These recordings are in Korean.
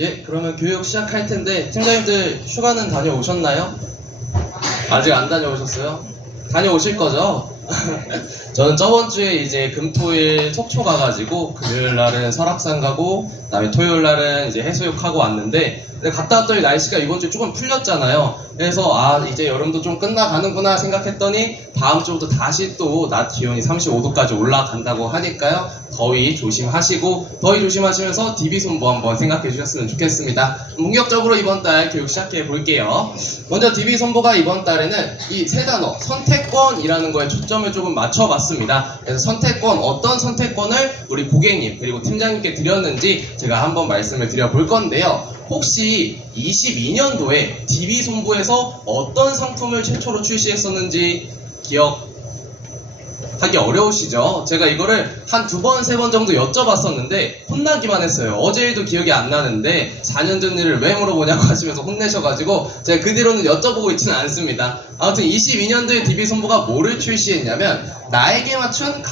예, 그러면 교육 시작할 텐데 팀장님들 휴가는 다녀오셨나요? 아직 안 다녀오셨어요? 다녀오실 거죠? 저는 저번 주에 이제 금토일 속초 가가지고 금요일 날은 설악산 가고 그다음에 토요일 날은 이제 해수욕 하고 왔는데 근데 갔다 왔더니 날씨가 이번 주에 조금 풀렸잖아요. 그래서 아 이제 여름도 좀 끝나가는구나 생각했더니 다음 주부터 다시 또 낮 기온이 35도까지 올라간다고 하니까요. 더위 조심하시고 더위 조심하시면서 DB손보 한번 생각해 주셨으면 좋겠습니다. 본격적으로 이번 달 교육 시작해 볼게요. 먼저 DB손보가 이번 달에는 이 세 단어 선택권이라는 거에 초점을 조금 맞춰봤습니다. 그래서 선택권, 어떤 선택권을 우리 고객님 그리고 팀장님께 드렸는지 제가 한번 말씀을 드려볼 건데요. 혹시 22년도에 DB손보에서 어떤 상품을 최초로 출시했었는지 기억하기 어려우시죠? 제가 이거를 한 두 번, 세 번 정도 여쭤봤었는데 혼나기만 했어요. 어제 일도 기억이 안 나는데 4년 전 일을 왜 물어보냐고 하시면서 혼내셔가지고 제가 그 뒤로는 여쭤보고 있지는 않습니다. 아무튼 22년도에 DB손보가 뭐를 출시했냐면 나에게 맞춘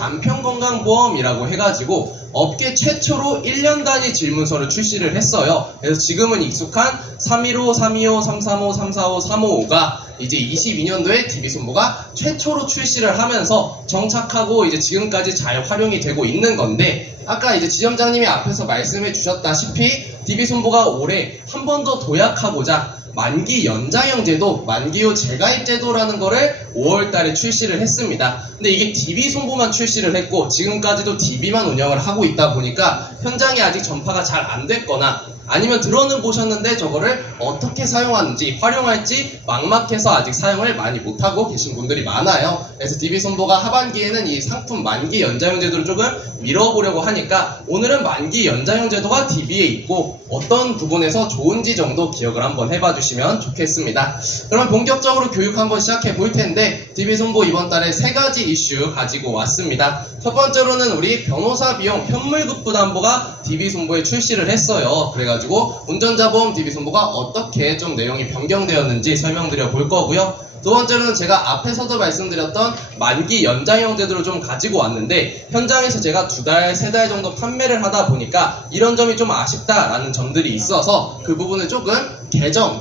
간편건강보험이라고 해가지고 업계 최초로 1년 단위 질문서를 출시를 했어요. 그래서 지금은 익숙한 315, 325, 335, 345, 355가 이제 22년도에 DB손보가 최초로 출시를 하면서 정착하고 이제 지금까지 잘 활용이 되고 있는 건데 아까 이제 지점장님이 앞에서 말씀해 주셨다시피 DB손보가 올해 한 번 더 도약하고자 만기 연장형 제도, 만기 후 재가입 제도라는 거를 5월 달에 출시를 했습니다. 근데 이게 DB손보만 출시를 했고 지금까지도 DB만 운영을 하고 있다 보니까 현장에 아직 전파가 잘 안 됐거나 아니면 들어는 보셨는데 저거를 어떻게 사용하는지 활용할지 막막해서 아직 사용을 많이 못하고 계신 분들이 많아요. 그래서 DB손보가 하반기에는 이 상품 만기 연장형 제도를 조금 밀어보려고 하니까 오늘은 만기 연장형 제도가 DB에 있고 어떤 부분에서 좋은지 정도 기억을 한번 해봐 주시면 좋겠습니다. 그러면 본격적으로 교육 한번 시작해 볼 텐데 DB손보 이번 달에 세 가지 이슈 가지고 왔습니다. 첫 번째로는 우리 변호사 비용 현물급부담보가 DB손보에 출시를 했어요. 그래가지고 운전자보험 DB손보가 어떻게 좀 내용이 변경되었는지 설명드려 볼 거고요. 두 번째로는 제가 앞에서도 말씀드렸던 만기 연장형 제도를 좀 가지고 왔는데 현장에서 제가 2달, 3달 정도 판매를 하다 보니까 이런 점이 좀 아쉽다라는 점들이 있어서 그 부분을 조금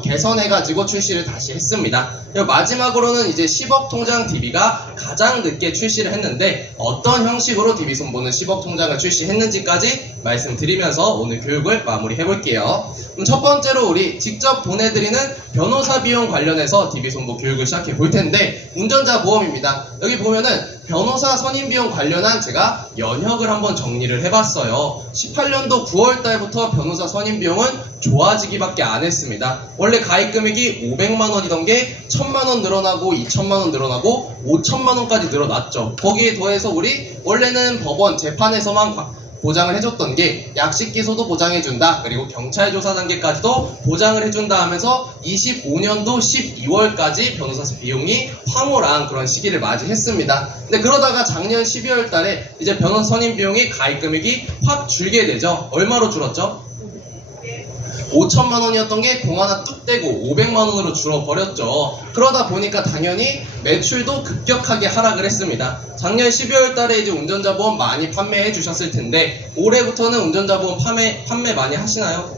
개선해가지고 출시를 다시 했습니다. 그리고 마지막으로는 이제 10억 통장 DB가 가장 늦게 출시를 했는데 어떤 형식으로 DB손보는 10억 통장을 출시했는지까지 말씀드리면서 오늘 교육을 마무리해볼게요. 그럼 첫 번째로 우리 직접 보내드리는 변호사 비용 관련해서 DB손보 교육을 시작해 볼 텐데 운전자 보험입니다. 여기 보면은 변호사 선임 비용 관련한 제가 연혁을 한번 정리를 해봤어요. 18년도 9월 달부터 변호사 선임 비용은 좋아지기밖에 안 했습니다. 원래 가입 금액이 500만 원이던 게 1000만 원 늘어나고 2000만 원 늘어나고 5000만 원까지 늘어났죠. 거기에 더해서 우리 원래는 법원 재판에서만 보장을 해줬던 게 약식 기소도 보장해준다 그리고 경찰 조사 단계까지도 보장을 해준다 하면서 25년도 12월까지 변호사 비용이 황홀한 그런 시기를 맞이했습니다. 근데 그러다가 작년 12월 달에 이제 변호사 선임 비용이 가입 금액이 확 줄게 되죠. 얼마로 줄었죠? 5천만 원이었던 게 공 하나 뚝 떼고 500만 원으로 줄어버렸죠. 그러다 보니까 당연히 매출도 급격하게 하락을 했습니다. 작년 12월 달에 이제 운전자 보험 많이 판매해 주셨을 텐데 올해부터는 운전자 보험 판매 많이 하시나요?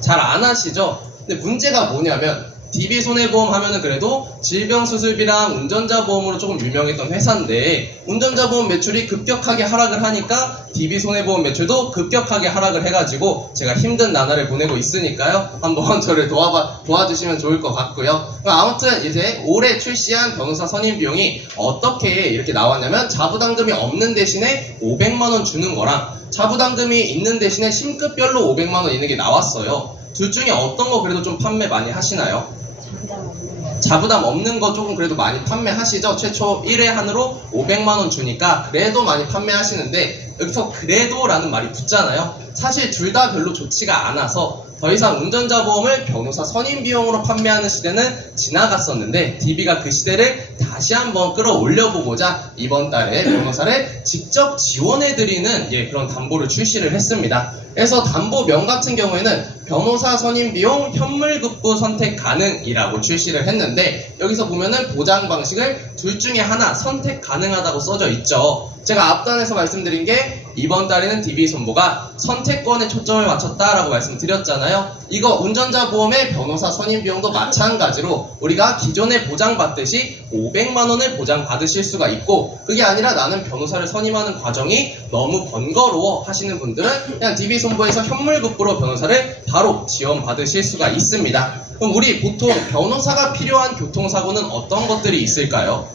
잘 안 하시죠? 근데 문제가 뭐냐면 DB손해보험 하면은 그래도 질병수술비랑 운전자 보험으로 조금 유명했던 회사인데 운전자 보험 매출이 급격하게 하락을 하니까 DB손해보험 매출도 급격하게 하락을 해가지고 제가 힘든 나날을 보내고 있으니까요. 한번 저를 도와주시면 좋을 것 같고요. 아무튼 이제 올해 출시한 변호사 선임 비용이 어떻게 이렇게 나왔냐면 자부담금이 없는 대신에 500만 원 주는 거랑 자부담금이 있는 대신에 심급별로 500만 원 있는 게 나왔어요. 둘 중에 어떤 거 그래도 좀 판매 많이 하시나요? 자부담 없는 거 조금 그래도 많이 판매하시죠? 최초 1회 한으로 500만 원 주니까 그래도 많이 판매하시는데 여기서 그래도라는 말이 붙잖아요. 사실 둘 다 별로 좋지가 않아서 더 이상 운전자 보험을 변호사 선임 비용으로 판매하는 시대는 지나갔었는데 DB가 그 시대를 다시 한번 끌어올려보고자 이번 달에 변호사를 직접 지원해드리는 그런 담보를 출시를 했습니다. 그래서 담보명 같은 경우에는 변호사 선임 비용 현물급부 선택 가능이라고 출시를 했는데 여기서 보면은 보장 방식을 둘 중에 하나 선택 가능하다고 써져 있죠. 제가 앞단에서 말씀드린 게 이번 달에는 DB손보가 선택권에 초점을 맞췄다라고 말씀드렸잖아요. 이거 운전자 보험의 변호사 선임 비용도 마찬가지로 우리가 기존에 보장받듯이 500만 원을 보장받으실 수가 있고, 그게 아니라 나는 변호사를 선임하는 과정이 너무 번거로워 하시는 분들은 그냥 DB손보에서 현물급부로 변호사를 바로 지원받으실 수가 있습니다. 그럼 우리 보통 변호사가 필요한 교통사고는 어떤 것들이 있을까요?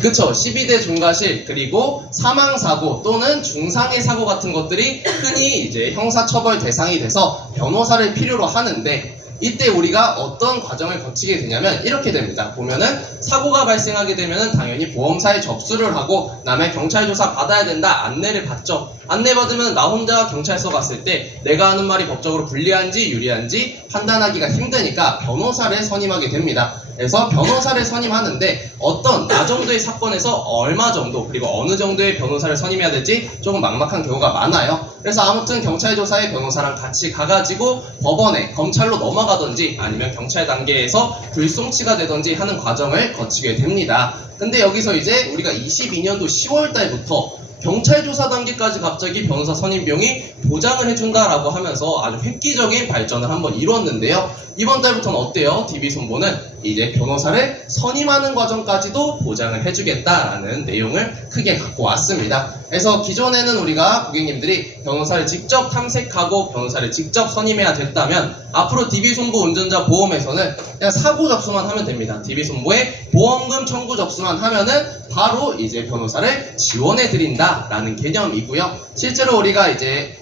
그쵸, 12대 중과실, 그리고 사망사고 또는 중상해 사고 같은 것들이 흔히 이제 형사처벌 대상이 돼서 변호사를 필요로 하는데, 이때 우리가 어떤 과정을 거치게 되냐면 이렇게 됩니다. 보면은 사고가 발생하게 되면은 당연히 보험사에 접수를 하고 남의 경찰 조사 받아야 된다 안내를 받죠. 안내 받으면 나 혼자 경찰서 갔을 때 내가 하는 말이 법적으로 불리한지 유리한지 판단하기가 힘드니까 변호사를 선임하게 됩니다. 그래서 변호사를 선임하는데 어떤 나 정도의 사건에서 얼마 정도 그리고 어느 정도의 변호사를 선임해야 될지 조금 막막한 경우가 많아요. 그래서 아무튼 경찰 조사에 변호사랑 같이 가가지고 법원에 검찰로 넘어가든지 아니면 경찰 단계에서 불송치가 되든지 하는 과정을 거치게 됩니다. 근데 여기서 이제 우리가 22년도 10월 달부터 경찰 조사 단계까지 갑자기 변호사 선임 비용이 보장을 해준다라고 하면서 아주 획기적인 발전을 한번 이루었는데요. 이번 달부터는 어때요? DB손보는 이제 변호사를 선임하는 과정까지도 보장을 해주겠다라는 내용을 크게 갖고 왔습니다. 그래서 기존에는 우리가 고객님들이 변호사를 직접 탐색하고 변호사를 직접 선임해야 됐다면 앞으로 DB손보 운전자 보험에서는 그냥 사고 접수만 하면 됩니다. DB손보에 보험금 청구 접수만 하면은 바로 이제 변호사를 지원해 드린다라는 개념이고요. 실제로 우리가 이제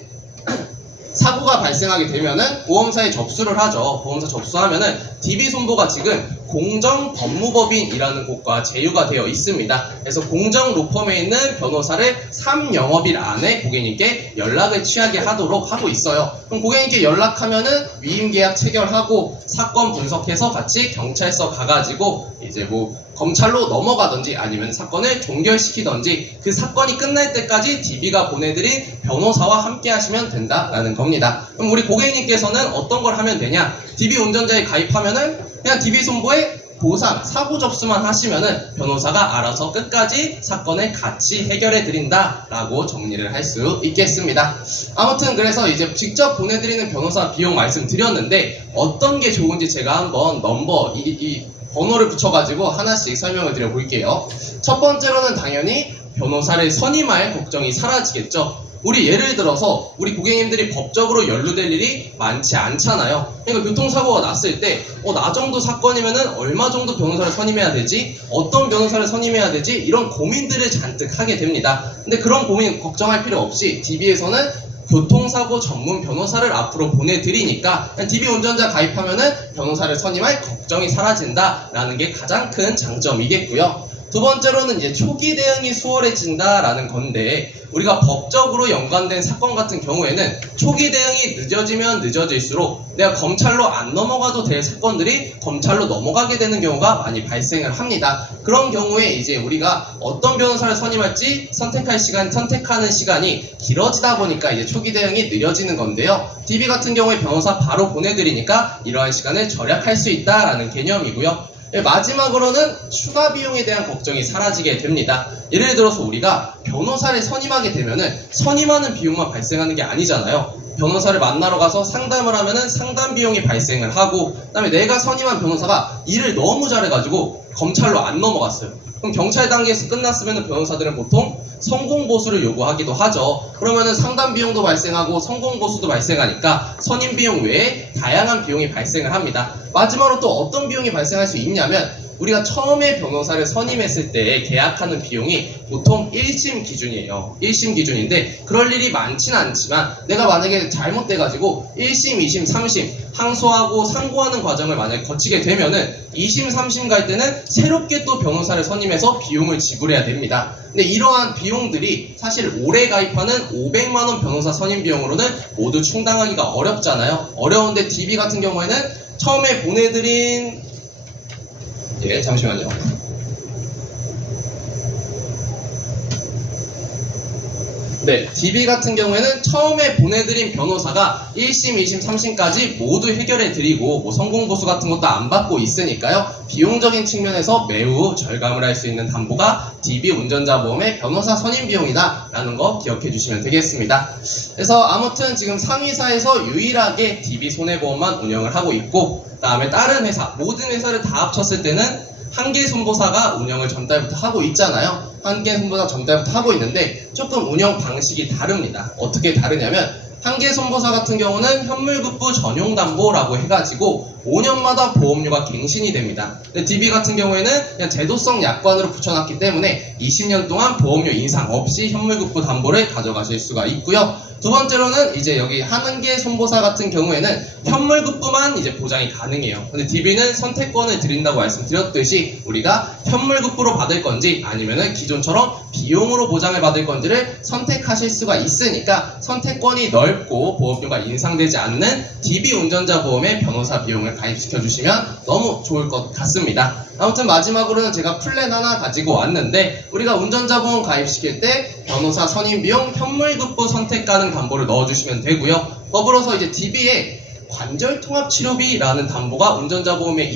사고가 발생하게 되면은 보험사에 접수를 하죠. 보험사 접수하면은 DB손보가 지금 공정법무법인이라는 곳과 제휴가 되어 있습니다. 그래서 공정로펌에 있는 변호사를 3영업일 안에 고객님께 연락을 취하게 하도록 하고 있어요. 그럼 고객님께 연락하면은 위임계약 체결하고 사건 분석해서 같이 경찰서 가가지고 이제 뭐 검찰로 넘어가든지 아니면 사건을 종결시키든지 그 사건이 끝날 때까지 DB가 보내드린 변호사와 함께 하시면 된다라는 겁니다. 그럼 우리 고객님께서는 어떤 걸 하면 되냐? DB 운전자에 가입하면은 그냥 DB손보에 보상, 사고 접수만 하시면은 변호사가 알아서 끝까지 사건을 같이 해결해 드린다라고 정리를 할 수 있겠습니다. 아무튼 그래서 이제 직접 보내드리는 변호사 비용 말씀드렸는데 어떤 게 좋은지 제가 한번 이 번호를 붙여가지고 하나씩 설명을 드려볼게요. 첫 번째로는 당연히 변호사를 선임할 걱정이 사라지겠죠. 우리 예를 들어서 우리 고객님들이 법적으로 연루될 일이 많지 않잖아요. 그러니까 교통사고가 났을 때 나 정도 사건이면은 얼마 정도 변호사를 선임해야 되지? 어떤 변호사를 선임해야 되지? 이런 고민들을 잔뜩 하게 됩니다. 근데 그런 고민 걱정할 필요 없이 DB에서는 교통사고 전문 변호사를 앞으로 보내드리니까 DB 운전자 가입하면은 변호사를 선임할 걱정이 사라진다라는 게 가장 큰 장점이겠고요. 두 번째로는 이제 초기 대응이 수월해진다라는 건데, 우리가 법적으로 연관된 사건 같은 경우에는 초기 대응이 늦어지면 늦어질수록 내가 검찰로 안 넘어가도 될 사건들이 검찰로 넘어가게 되는 경우가 많이 발생을 합니다. 그런 경우에 이제 우리가 어떤 변호사를 선임할지 선택하는 시간이 길어지다 보니까 이제 초기 대응이 느려지는 건데요. DB 같은 경우에 변호사 바로 보내드리니까 이러한 시간을 절약할 수 있다라는 개념이고요. 마지막으로는 추가 비용에 대한 걱정이 사라지게 됩니다. 예를 들어서 우리가 변호사를 선임하게 되면은 선임하는 비용만 발생하는 게 아니잖아요. 변호사를 만나러 가서 상담을 하면은 상담 비용이 발생을 하고, 그다음에 내가 선임한 변호사가 일을 너무 잘해가지고 검찰로 안 넘어갔어요. 그럼 경찰 단계에서 끝났으면 변호사들은 보통 성공보수를 요구하기도 하죠. 그러면은 상담 비용도 발생하고 성공보수도 발생하니까 선임 비용 외에 다양한 비용이 발생을 합니다. 마지막으로 또 어떤 비용이 발생할 수 있냐면, 우리가 처음에 변호사를 선임했을 때 계약하는 비용이 보통 1심 기준이에요. 1심 기준인데 그럴 일이 많지는 않지만 내가 만약에 잘못돼가지고 1심, 2심, 3심 항소하고 상고하는 과정을 만약에 거치게 되면은 2심, 3심 갈 때는 새롭게 또 변호사를 선임해서 비용을 지불해야 됩니다. 근데 이러한 비용들이 사실 올해 가입하는 500만 원 변호사 선임 비용으로는 모두 충당하기가 어렵잖아요. 어려운데 DB 같은 경우에는 처음에 보내드린 잠시만요. 네, DB 같은 경우에는 처음에 보내드린 변호사가 1심, 2심, 3심까지 모두 해결해드리고 뭐 성공보수 같은 것도 안 받고 있으니까요. 비용적인 측면에서 매우 절감을 할 수 있는 담보가 DB 운전자 보험의 변호사 선임 비용이다 라는 거 기억해 주시면 되겠습니다. 그래서 아무튼 지금 상위사에서 유일하게 DB 손해보험만 운영을 하고 있고, 그 다음에 다른 회사, 모든 회사를 다 합쳤을 때는 한계손보사가 운영을 전달부터 하고 있잖아요. 한계손보사 전달부터 하고 있는데 조금 운영 방식이 다릅니다. 어떻게 다르냐면 한계손보사 같은 경우는 현물급부 전용담보라고 해가지고 5년마다 보험료가 갱신이 됩니다. 근데 DB 같은 경우에는 그냥 제도성 약관으로 붙여놨기 때문에 20년 동안 보험료 인상 없이 현물급부 담보를 가져가실 수가 있고요. 두 번째로는 이제 여기 한계손보사 같은 경우에는 현물급부만 이제 보장이 가능해요. 근데 DB는 선택권을 드린다고 말씀드렸듯이 우리가 현물급부로 받을 건지 아니면은 기존처럼 비용으로 보장을 받을 건지를 선택하실 수가 있으니까 선택권이 넓고 보험료가 인상되지 않는 DB 운전자 보험의 변호사 비용을 가입시켜 주시면 너무 좋을 것 같습니다. 아무튼 마지막으로는 제가 플랜 하나 가지고 왔는데, 우리가 운전자 보험 가입시킬 때 변호사 선임 비용 현물급부 선택 가능 담보를 넣어주시면 되고요. 더불어서 이제 DB에 관절통합치료비라는 담보가 운전자 보험에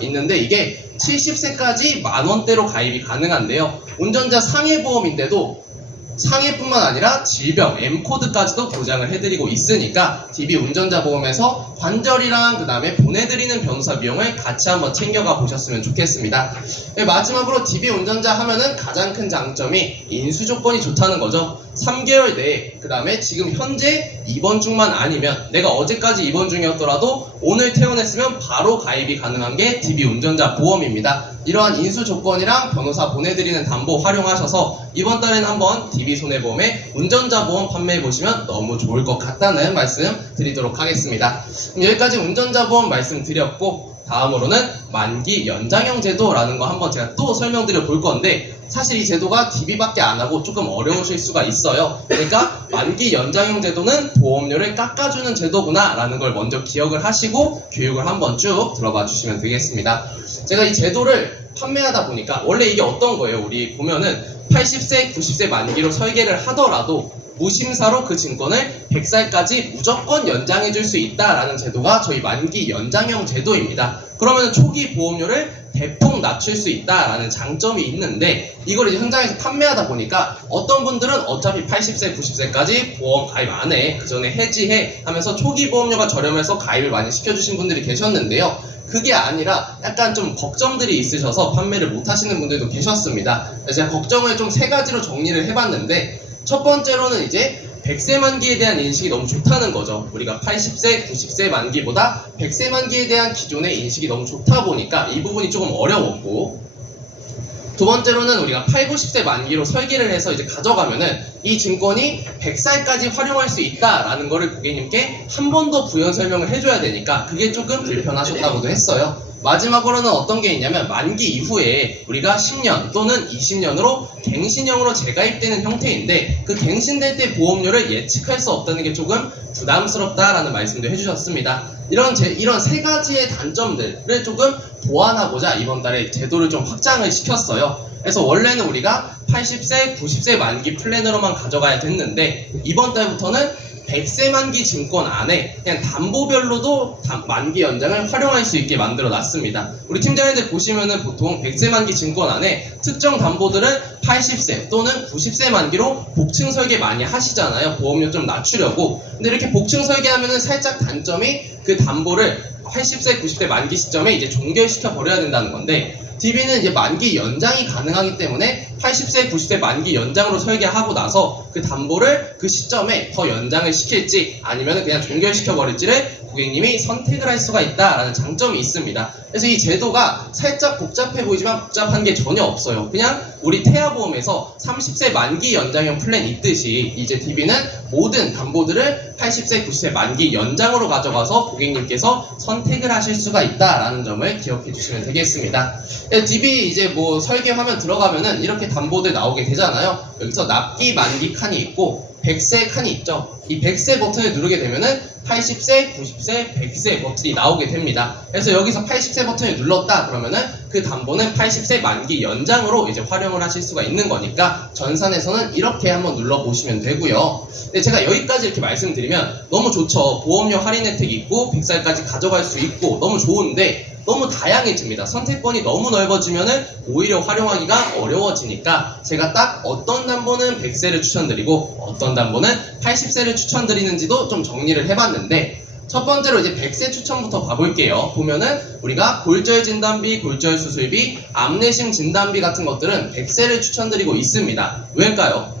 있는데 이게 70세까지 만원대로 가입이 가능한데요. 운전자 상해보험인데도 상해뿐만 아니라 질병, M코드까지도 보장을 해드리고 있으니까 DB 운전자 보험에서 관절이랑 그 다음에 보내드리는 변호사 비용을 같이 한번 챙겨가 보셨으면 좋겠습니다. 네, 마지막으로 DB 운전자 하면은 가장 큰 장점이 인수 조건이 좋다는 거죠. 3개월 내에, 그 다음에 지금 현재 입원 중만 아니면, 내가 어제까지 입원 중이었더라도 오늘 퇴원했으면 바로 가입이 가능한 게 DB 운전자 보험입니다. 이러한 인수 조건이랑 변호사 보내드리는 담보 활용하셔서 이번 달에는 한번 DB 손해보험의 운전자 보험 판매해 보시면 너무 좋을 것 같다는 말씀 드리도록 하겠습니다. 그럼 여기까지 운전자 보험 말씀드렸고, 다음으로는 만기 연장형 제도라는 거 한번 제가 또 설명드려 볼 건데, 사실 이 제도가 DB밖에 안 하고 조금 어려우실 수가 있어요. 그러니까 만기 연장형 제도는 보험료를 깎아주는 제도구나 라는 걸 먼저 기억을 하시고 교육을 한번 쭉 들어봐 주시면 되겠습니다. 제가 이 제도를 판매하다 보니까 원래 이게 어떤 거예요? 우리 보면은 80세, 90세 만기로 설계를 하더라도 무심사로 그 증권을 100살까지 무조건 연장해 줄 수 있다라는 제도가 저희 만기 연장형 제도입니다. 그러면 초기 보험료를 대폭 낮출 수 있다라는 장점이 있는데, 이걸 이제 현장에서 판매하다 보니까 어떤 분들은 어차피 80세, 90세까지 보험 가입 안 해, 그 전에 해지해 하면서 초기 보험료가 저렴해서 가입을 많이 시켜주신 분들이 계셨는데요. 그게 아니라 약간 좀 걱정들이 있으셔서 판매를 못 하시는 분들도 계셨습니다. 그래서 제가 걱정을 좀 3가지로 정리를 해봤는데, 첫 번째로는 이제 100세 만기에 대한 인식이 너무 좋다는 거죠. 우리가 80세, 90세 만기보다 100세 만기에 대한 기존의 인식이 너무 좋다 보니까 이 부분이 조금 어려웠고, 두 번째로는 우리가 8, 90세 만기로 설계를 해서 이제 가져가면은 이 증권이 100살까지 활용할 수 있다라는 거를 고객님께 한 번 더 부연 설명을 해줘야 되니까 그게 조금 불편하셨다고도 했어요. 마지막으로는 어떤 게 있냐면, 만기 이후에 우리가 10년 또는 20년으로 갱신형으로 재가입되는 형태인데, 그 갱신될 때 보험료를 예측할 수 없다는 게 조금 부담스럽다라는 말씀도 해주셨습니다. 이런 3가지의 단점들을 조금 보완하고자 이번 달에 제도를 좀 확장을 시켰어요. 그래서 원래는 우리가 80세, 90세 만기 플랜으로만 가져가야 됐는데, 이번 달부터는 100세 만기 증권 안에 그냥 담보별로도 만기 연장을 활용할 수 있게 만들어 놨습니다. 우리 팀장님들 보시면은 보통 100세 만기 증권 안에 특정 담보들은 80세 또는 90세 만기로 복층 설계 많이 하시잖아요. 보험료 좀 낮추려고. 근데 이렇게 복층 설계하면은 살짝 단점이 그 담보를 80세, 90세 만기 시점에 이제 종결시켜 버려야 된다는 건데, DB는 이제 만기 연장이 가능하기 때문에 80세, 90세 만기 연장으로 설계하고 나서 그 담보를 그 시점에 더 연장을 시킬지 아니면 그냥 종결시켜 버릴지를 고객님이 선택을 할 수가 있다라는 장점이 있습니다. 그래서 이 제도가 살짝 복잡해 보이지만 복잡한 게 전혀 없어요. 그냥 우리 태아보험에서 30세 만기 연장형 플랜 있듯이 이제 DB는 모든 담보들을 80세, 90세 만기 연장으로 가져가서 고객님께서 선택을 하실 수가 있다라는 점을 기억해 주시면 되겠습니다. DB 이제 뭐 설계 화면 들어가면은 이렇게 담보들 나오게 되잖아요. 여기서 납기 만기 칸이 있고 100세 칸이 있죠. 이 100세 버튼을 누르게 되면은 80세, 90세, 100세 버튼이 나오게 됩니다. 그래서 여기서 80세 버튼을 눌렀다 그러면은 그 담보는 80세 만기 연장으로 이제 활용을 하실 수가 있는 거니까 전산에서는 이렇게 한번 눌러보시면 되고요. 근데 제가 여기까지 이렇게 말씀드리면 너무 좋죠. 보험료 할인 혜택이 있고 100살까지 가져갈 수 있고 너무 좋은데 너무 다양해집니다. 선택권이 너무 넓어지면은 오히려 활용하기가 어려워지니까 제가 딱 어떤 담보는 100세를 추천드리고 어떤 담보는 80세를 추천드리는지도 좀 정리를 해봤는데 첫 번째로 이제 100세 추천부터 봐볼게요. 보면은 우리가 골절 진단비, 골절 수술비, 암내심 진단비 같은 것들은 100세를 추천드리고 있습니다. 왜일까요?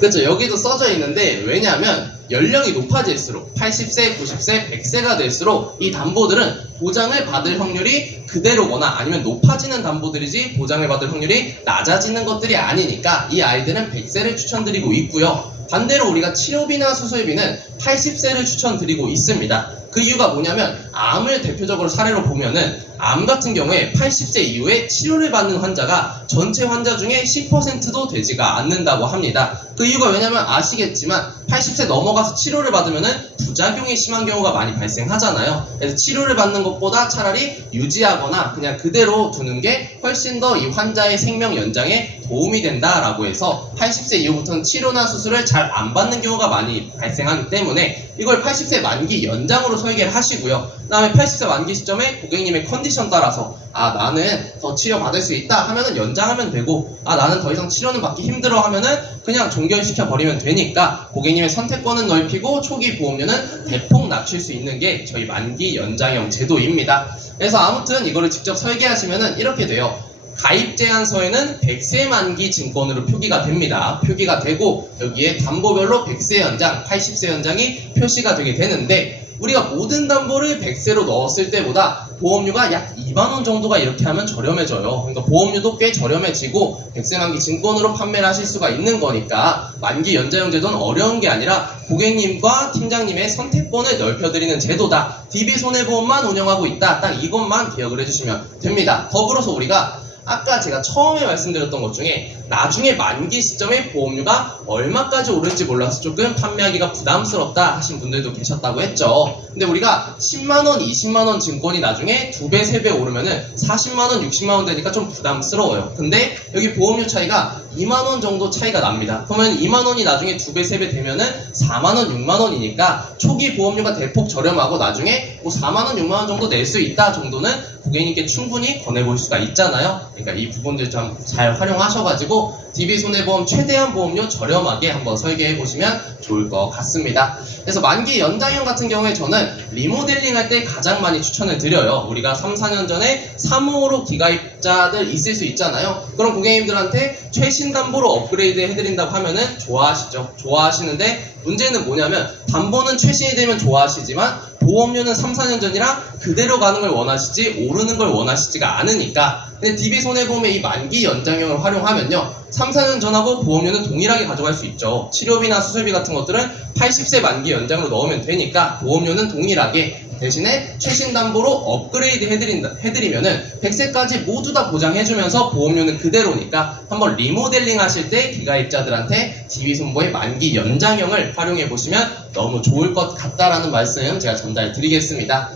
그렇죠. 여기도 써져 있는데 왜냐하면 연령이 높아질수록 80세, 90세, 100세가 될수록 이 담보들은 보장을 받을 확률이 그대로거나 아니면 높아지는 담보들이지 보장을 받을 확률이 낮아지는 것들이 아니니까 이 아이들은 100세를 추천드리고 있고요. 반대로 우리가 치료비나 수술비는 80세를 추천드리고 있습니다. 그 이유가 뭐냐면 암을 대표적으로 사례로 보면은 암 같은 경우에 80세 이후에 치료를 받는 환자가 전체 환자 중에 10%도 되지가 않는다고 합니다. 그 이유가 왜냐면 아시겠지만 80세 넘어가서 치료를 받으면은 부작용이 심한 경우가 많이 발생하잖아요. 그래서 치료를 받는 것보다 차라리 유지하거나 그냥 그대로 두는 게 훨씬 더 이 환자의 생명 연장에 도움이 된다라고 해서 80세 이후부터는 치료나 수술을 잘 안 받는 경우가 많이 발생하기 때문에 이걸 80세 만기 연장으로 설계를 하시고요. 그 다음에 80세 만기 시점에 고객님의 컨디션 따라서 나는 더 치료 받을 수 있다 하면은 연장하면 되고 나는 더 이상 치료는 받기 힘들어 하면은 그냥 종결시켜 버리면 되니까 고객님의 선택권은 넓히고 초기 보험료는 대폭 낮출 수 있는 게 저희 만기 연장형 제도입니다. 그래서 아무튼 이거를 직접 설계하시면은 이렇게 돼요. 가입 제한서에는 100세 만기 증권으로 표기가 됩니다. 표기가 되고 여기에 담보별로 100세 연장, 80세 연장이 표시가 되게 되는데 우리가 모든 담보를 100세로 넣었을 때보다 보험료가 약 2만원 정도가 이렇게 하면 저렴해져요. 그러니까 보험료도 꽤 저렴해지고 100세 만기 증권으로 판매를 하실 수가 있는 거니까 만기 연장형 제도는 어려운 게 아니라 고객님과 팀장님의 선택권을 넓혀드리는 제도다. DB손해보험만 운영하고 있다. 딱 이것만 기억을 해주시면 됩니다. 더불어서 우리가 아까 제가 처음에 말씀드렸던 것 중에 나중에 만기 시점에 보험료가 얼마까지 오를지 몰라서 조금 판매하기가 부담스럽다 하신 분들도 계셨다고 했죠. 근데 우리가 10만원, 20만원 증권이 나중에 2배, 3배 오르면은 40만원, 60만원 되니까 좀 부담스러워요. 근데 여기 보험료 차이가 2만원 정도 차이가 납니다. 그러면 2만원이 나중에 2배, 3배 되면은 4만원, 6만원이니까 초기 보험료가 대폭 저렴하고 나중에 뭐 4만원, 6만원 정도 낼 수 있다 정도는 고객님께 충분히 권해볼 수가 있잖아요. 그러니까 이 부분들 좀 잘 활용하셔가지고 DB손해보험 최대한 보험료 저렴하게 한번 설계해 보시면 좋을 것 같습니다. 그래서 만기 연장형 같은 경우에 저는 리모델링 할 때 가장 많이 추천을 드려요. 우리가 3, 4년 전에 3호로 기가입자들 있을 수 있잖아요. 그럼 고객님들한테 최신 담보로 업그레이드 해드린다고 하면은 좋아하시죠. 좋아하시는데 문제는 뭐냐면 담보는 최신이 되면 좋아하시지만 보험료는 3, 4년 전이라 그대로 가는 걸 원하시지 오르는 걸 원하시지가 않으니까 근데 DB손해보험의 이 만기 연장형을 활용하면요 3, 4년 전하고 보험료는 동일하게 가져갈 수 있죠. 치료비나 수술비 같은 것들은 80세 만기 연장으로 넣으면 되니까 보험료는 동일하게 대신에 최신 담보로 업그레이드 해드리면은 100세까지 모두 다 보장해주면서 보험료는 그대로니까 한번 리모델링 하실 때 기가입자들한테 DB손보의 만기 연장형을 활용해 보시면 너무 좋을 것 같다라는 말씀 제가 전달 드리겠습니다.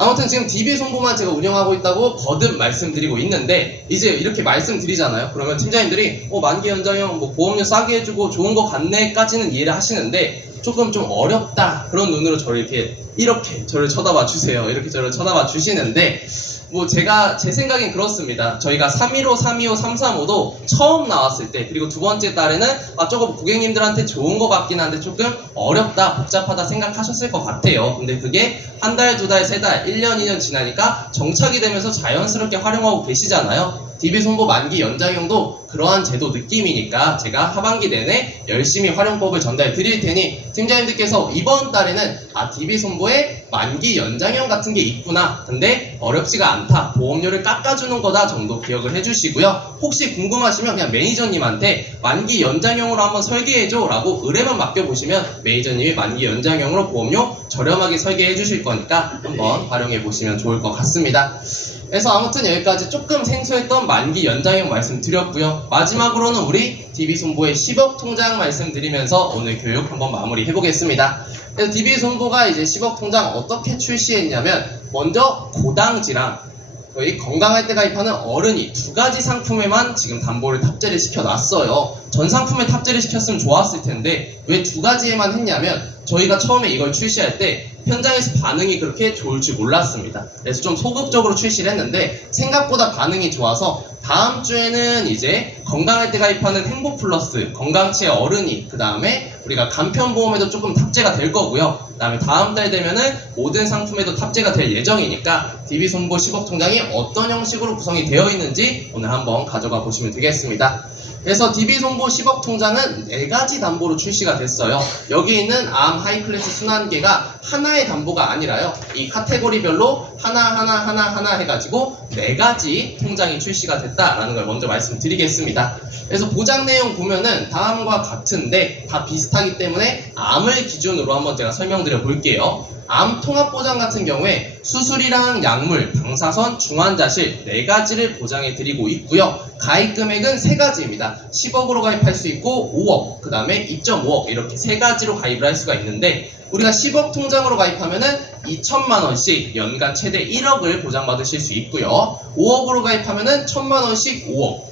아무튼 지금 DB손보만 제가 운영하고 있다고 거듭 말씀드리고 있는데 이제 이렇게 말씀드리잖아요. 그러면 팀장님들이 만기 연장형 뭐 보험료 싸게 해주고 좋은 거 같네까지는 이해를 하시는데 조금 좀 어렵다 그런 눈으로 저를 이렇게 저를 쳐다봐 주세요. 이렇게 저를 쳐다봐 주시는데 뭐 제가 제 생각엔 그렇습니다. 저희가 315, 325, 335도 처음 나왔을 때 그리고 두 번째 달에는 조금 고객님들한테 좋은 것 같긴 한데 조금 어렵다 복잡하다 생각하셨을 것 같아요. 근데 그게 한 달, 두 달, 세 달, 1년, 2년 지나니까 정착이 되면서 자연스럽게 활용하고 계시잖아요. DB손보 만기 연장형도 그러한 제도 느낌이니까 제가 하반기 내내 열심히 활용법을 전달 드릴 테니 팀장님들께서 이번 달에는 DB손보에 만기 연장형 같은 게 있구나 근데 어렵지가 않다 보험료를 깎아주는 거다 정도 기억을 해주시고요. 혹시 궁금하시면 그냥 매니저님한테 만기 연장형으로 한번 설계해줘 라고 의뢰만 맡겨보시면 매니저님이 만기 연장형으로 보험료 저렴하게 설계해 주실 거니까 한번 활용해 보시면 좋을 것 같습니다. 그래서 아무튼 여기까지 조금 생소했던 만기 연장형 말씀드렸고요. 마지막으로는 우리 DB손보의 10억 통장 말씀드리면서 오늘 교육 한번 마무리해 보겠습니다. 그래서 DB손보가 이제 10억 통장 어떻게 출시했냐면, 먼저 고당지랑 저희 건강할 때 가입하는 어른이 두 가지 상품에만 지금 담보를 탑재를 시켜놨어요. 전 상품에 탑재를 시켰으면 좋았을 텐데 왜 두 가지에만 했냐면, 저희가 처음에 이걸 출시할 때 현장에서 반응이 그렇게 좋을 줄 몰랐습니다. 그래서 좀 소극적으로 출시를 했는데 생각보다 반응이 좋아서 다음 주에는 이제 건강할 때 가입하는 행복플러스, 건강치의 어른이, 그 다음에 우리가 간편보험에도 조금 탑재가 될 거고요. 그 다음에 다음 달 되면은 모든 상품에도 탑재가 될 예정이니까 DB손보 10억 통장이 어떤 형식으로 구성이 되어 있는지 오늘 한번 가져가 보시면 되겠습니다. 그래서 DB손보 10억 통장은 4가지 담보로 출시가 됐어요. 여기 있는 암 하이클래스 순환계가 하나의 담보가 아니라요, 이 카테고리별로 하나 해가지고 4가지 통장이 출시가 됐다라는 걸 먼저 말씀드리겠습니다. 그래서 보장 내용 보면은 다음과 같은데 다 비슷하기 때문에 암을 기준으로 한번 제가 설명드려 볼게요. 암 통합보장 같은 경우에 수술이랑 약물, 방사선, 중환자실 4가지를 보장해 드리고 있고요. 가입 금액은 3가지입니다. 10억으로 가입할 수 있고 5억, 그 다음에 2.5억 이렇게 3가지로 가입을 할 수가 있는데, 우리가 10억 통장으로 가입하면은 2천만 원씩 연간 최대 1억을 보장받으실 수 있고요. 5억으로 가입하면은 1천만 원씩 5억,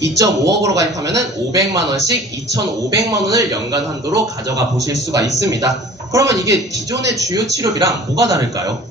2.5억으로 가입하면은 500만 원씩 2,500만 원을 연간 한도로 가져가 보실 수가 있습니다. 그러면 이게 기존의 주요 치료비랑 뭐가 다를까요?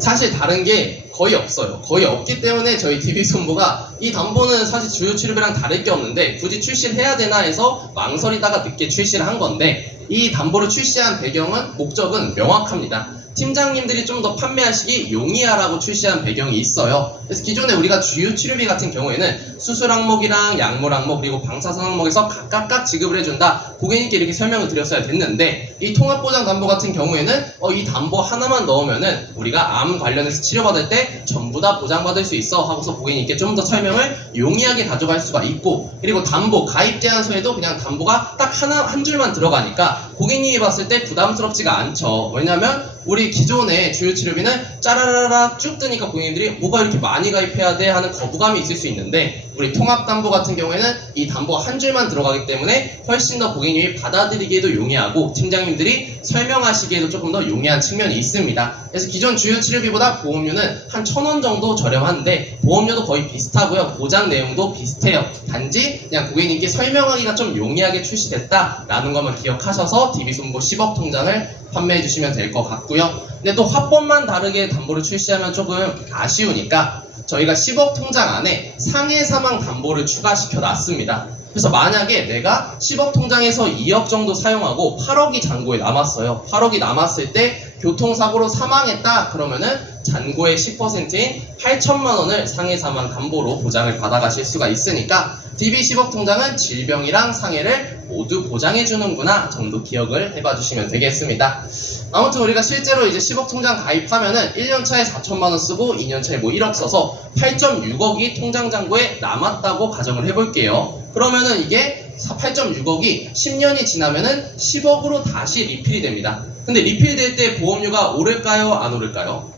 사실 다른 게 거의 없어요. 거의 없기 때문에 저희 DB손보가 이 담보는 사실 주요 치료비랑 다를 게 없는데 굳이 출시를 해야 되나 해서 망설이다가 늦게 출시를 한 건데, 이 담보를 출시한 배경은, 목적은 명확합니다. 팀장님들이 좀 더 판매하시기 용이하라고 출시한 배경이 있어요. 그래서 기존에 우리가 주요 치료비 같은 경우에는 수술 항목이랑 약물 항목 그리고 방사선 항목에서 각각 지급을 해준다, 고객님께 이렇게 설명을 드렸어야 됐는데, 이 통합보장 담보 같은 경우에는 이 담보 하나만 넣으면은 우리가 암 관련해서 치료받을 때 전부 다 보장받을 수 있어 하고서 고객님께 좀 더 설명을 용이하게 가져갈 수가 있고, 그리고 담보 가입 제한서에도 그냥 담보가 딱 한 줄만 들어가니까 고객님이 봤을 때 부담스럽지가 않죠. 왜냐면 우리 기존의 주요 치료비는 짜라라라 쭉 뜨니까 고객님들이 뭐가 이렇게 많이 가입해야 돼 하는 거부감이 있을 수 있는데, 우리 통합담보 같은 경우에는 이 담보 한 줄만 들어가기 때문에 훨씬 더 고객님이 받아들이기에도 용이하고 팀장님들이 설명하시기에도 조금 더 용이한 측면이 있습니다. 그래서 기존 주요 치료비보다 보험료는 한 1,000원 정도 저렴한데 보험료도 거의 비슷하고요. 보장 내용도 비슷해요. 단지 그냥 고객님께 설명하기가 좀 용이하게 출시됐다라는 것만 기억하셔서 DB손보 10억 통장을 판매해 주시면 될 것 같고요. 근데 또 화법만 다르게 담보를 출시하면 조금 아쉬우니까 저희가 10억 통장 안에 상해 사망 담보를 추가시켜 놨습니다. 그래서 만약에 내가 10억 통장에서 2억 정도 사용하고 8억이 잔고에 남았어요. 8억이 남았을 때 교통사고로 사망했다 그러면은 잔고의 10%인 8천만 원을 상해 사망 담보로 보장을 받아가실 수가 있으니까 DB 10억 통장은 질병이랑 상해를 모두 보장해 주는구나 정도 기억을 해봐 주시면 되겠습니다. 아무튼 우리가 실제로 이제 10억 통장 가입하면은 1년차에 4천만 원 쓰고 2년차에 뭐 1억 써서 8.6억이 통장 잔고에 남았다고 가정을 해볼게요. 그러면은 이게 8.6억이 10년이 지나면은 10억으로 다시 리필이 됩니다. 근데 리필 될 때 보험료가 오를까요? 안 오를까요?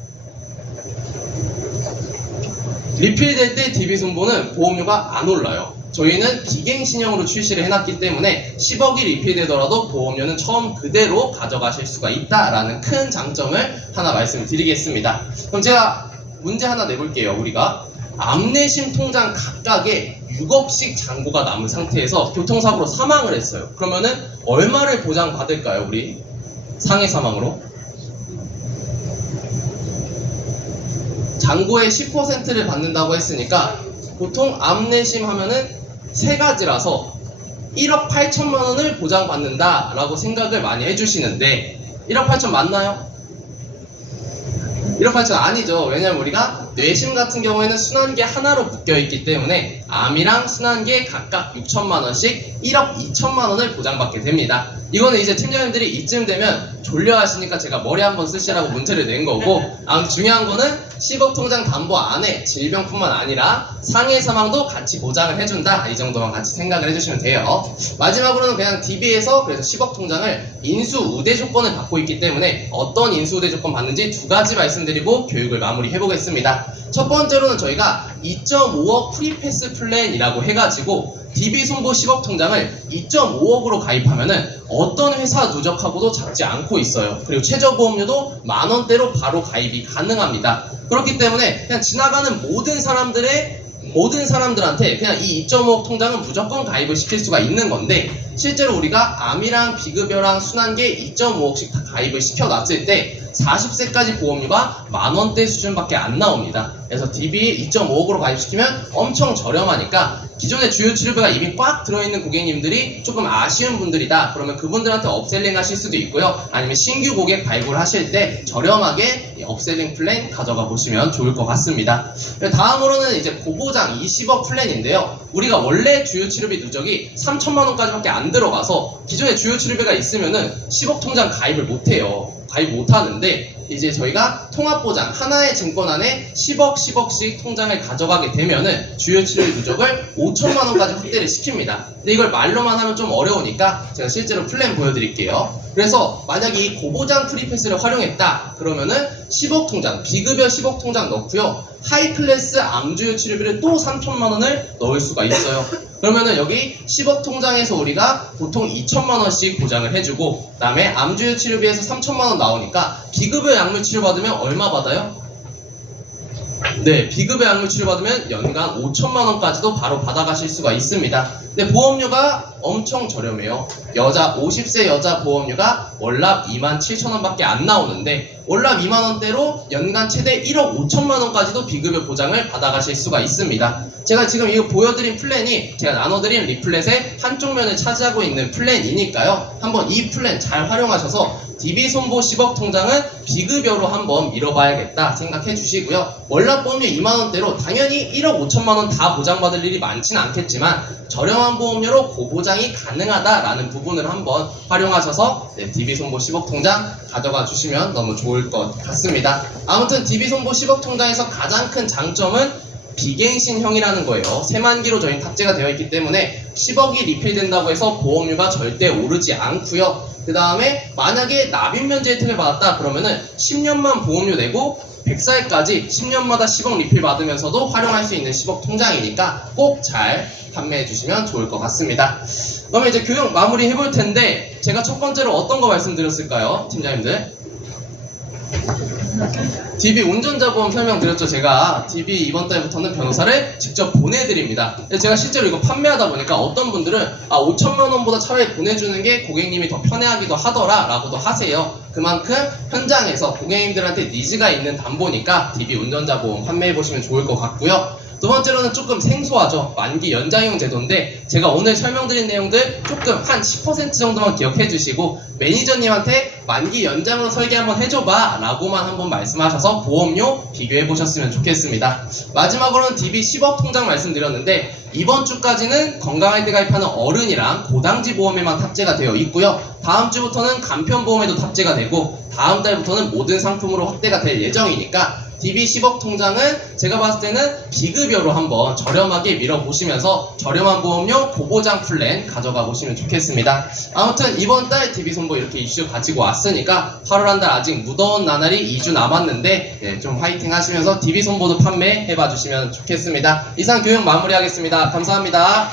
리필 될 때 DB손보는 보험료가 안 올라요. 저희는 비갱신형으로 출시를 해놨기 때문에 10억이 리필되더라도 보험료는 처음 그대로 가져가실 수가 있다라는 큰 장점을 하나 말씀드리겠습니다. 그럼 제가 문제 하나 내볼게요. 우리가 암내심 통장 각각에 6억씩 잔고가 남은 상태에서 교통사고로 사망을 했어요. 그러면은 얼마를 보장받을까요? 우리 상해 사망으로? 잔고의 10%를 받는다고 했으니까 보통 암내심 하면은 3가지라서 1억 8천만 원을 보장받는다 라고 생각을 많이 해주시는데 1억 8천 맞나요? 1억 8천 아니죠. 왜냐면 우리가 뇌심 같은 경우에는 순환계 하나로 묶여있기 때문에 암이랑 순환계 각각 6천만 원씩 1억 2천만 원을 보장받게 됩니다. 이거는 이제 팀장님들이 이쯤 되면 졸려 하시니까 제가 머리 한번 쓰시라고 문제를 낸 거고, 아무튼 중요한 거는 10억 통장 담보 안에 질병뿐만 아니라 상해 사망도 같이 보장을 해준다. 이 정도만 같이 생각을 해주시면 돼요. 마지막으로는 그냥 DB에서 그래서 10억 통장을 인수 우대 조건을 받고 있기 때문에 어떤 인수 우대 조건 받는지 두 가지 말씀드리고 교육을 마무리해 보겠습니다. 첫 번째로는 저희가 2.5억 프리패스 플랜이라고 해가지고 DB 손보 10억 통장을 2.5억으로 가입하면은 어떤 회사 누적하고도 작지 않고 있어요. 그리고 최저 보험료도 만원대로 바로 가입이 가능합니다. 그렇기 때문에 그냥 지나가는 모든 사람들한테 그냥 이 2.5억 통장은 무조건 가입을 시킬 수가 있는 건데, 실제로 우리가 암이랑 비급여랑 순환계 2.5억씩 다 가입을 시켜놨을 때 40세까지 보험료가 만원대 수준밖에 안 나옵니다. 그래서 DB 2.5억으로 가입시키면 엄청 저렴하니까 기존의 주요 치료비가 이미 꽉 들어있는 고객님들이 조금 아쉬운 분들이다 그러면 그분들한테 업셀링 하실 수도 있고요, 아니면 신규 고객 발굴하실 때 저렴하게 업셀링 플랜 가져가 보시면 좋을 것 같습니다. 다음으로는 이제 고보장 20억 플랜인데요, 우리가 원래 주요 치료비 누적이 3천만원까지밖에 안 들어가서 기존에 주요 치료비가 있으면은 10억 통장 가입을 못해요. 가입 못하는데, 이제 저희가 통합보장 하나의 증권 안에 10억씩 통장을 가져가게 되면은 주요 치료비 누적을 5천만원까지 확대를 시킵니다. 근데 이걸 말로만 하면 좀 어려우니까 제가 실제로 플랜 보여드릴게요. 그래서 만약에 이 고보장 프리패스를 활용했다 그러면은 10억 통장, 비급여 10억 통장 넣고요, 하이클래스 암주요 치료비를 또 3천만원을 넣을 수가 있어요. 그러면은 여기 10억 통장에서 우리가 보통 2천만원씩 보장을 해주고, 그 다음에 암주요 치료비에서 3천만원 나오니까 비급여 약물 치료 받으면 얼마 받아요? 네, 비급여 약물 치료 받으면 연간 5천만원까지도 바로 받아가실 수가 있습니다. 근데 보험료가 엄청 저렴해요. 50세 여자 보험료가 월납 27,000원밖에 안 나오는데, 월납 2만원대로 연간 최대 1억 5천만원까지도 비급여 보장을 받아가실 수가 있습니다. 제가 지금 이거 보여드린 플랜이 제가 나눠드린 리플렛의 한쪽 면을 차지하고 있는 플랜이니까요, 한번 이 플랜 잘 활용하셔서 DB 손보 10억 통장은 비급여로 한번 밀어봐야겠다 생각해 주시고요. 월납 보험료 2만원대로 당연히 1억 5천만원 다 보장받을 일이 많지는 않겠지만 저렴한 보험료로 고보장이 가능하다라는 부분을 한번 활용하셔서 DB 손보 10억 통장 가져가 주시면 너무 좋을 것 같습니다. 아무튼 DB 손보 10억 통장에서 가장 큰 장점은 비갱신형이라는 거예요. 새만기로 저희 탑재가 되어 있기 때문에 10억이 리필된다고 해서 보험료가 절대 오르지 않고요. 그 다음에 만약에 납입면제 혜택을 받았다 그러면은 10년만 보험료 내고 100살까지 10년마다 10억 리필 받으면서도 활용할 수 있는 10억 통장이니까 꼭 잘 판매해 주시면 좋을 것 같습니다. 그러면 이제 교육 마무리 해볼 텐데, 제가 첫 번째로 어떤 거 말씀드렸을까요, 팀장님들? DB 운전자 보험 설명드렸죠. 제가 DB 이번 달부터는 변호사를 직접 보내드립니다. 제가 실제로 이거 판매하다 보니까 어떤 분들은 5천만원보다 차라리 보내주는 게 고객님이 더 편해하기도 하더라 라고도 하세요. 그만큼 현장에서 고객님들한테 니즈가 있는 담보니까 DB 운전자 보험 판매해보시면 좋을 것 같고요. 두 번째로는 조금 생소하죠. 만기 연장형 제도인데 제가 오늘 설명드린 내용들 조금 한 10% 정도만 기억해 주시고 매니저님한테 만기 연장으로 설계 한번 해줘봐 라고만 한번 말씀하셔서 보험료 비교해 보셨으면 좋겠습니다. 마지막으로는 DB 10억 통장 말씀드렸는데, 이번 주까지는 건강할 때 가입하는 어른이랑 고당지 보험에만 탑재가 되어 있고요. 다음 주부터는 간편보험에도 탑재가 되고, 다음 달부터는 모든 상품으로 확대가 될 예정이니까 DB 10억 통장은 제가 봤을 때는 비급여로 한번 저렴하게 밀어보시면서 저렴한 보험료 고보장 플랜 가져가 보시면 좋겠습니다. 아무튼 이번 달 DB 손보 이렇게 이슈 가지고 왔으니까 8월 한 달 아직 무더운 나날이 2주 남았는데 좀 화이팅 하시면서 DB 손보도 판매해봐 주시면 좋겠습니다. 이상 교육 마무리하겠습니다. 감사합니다.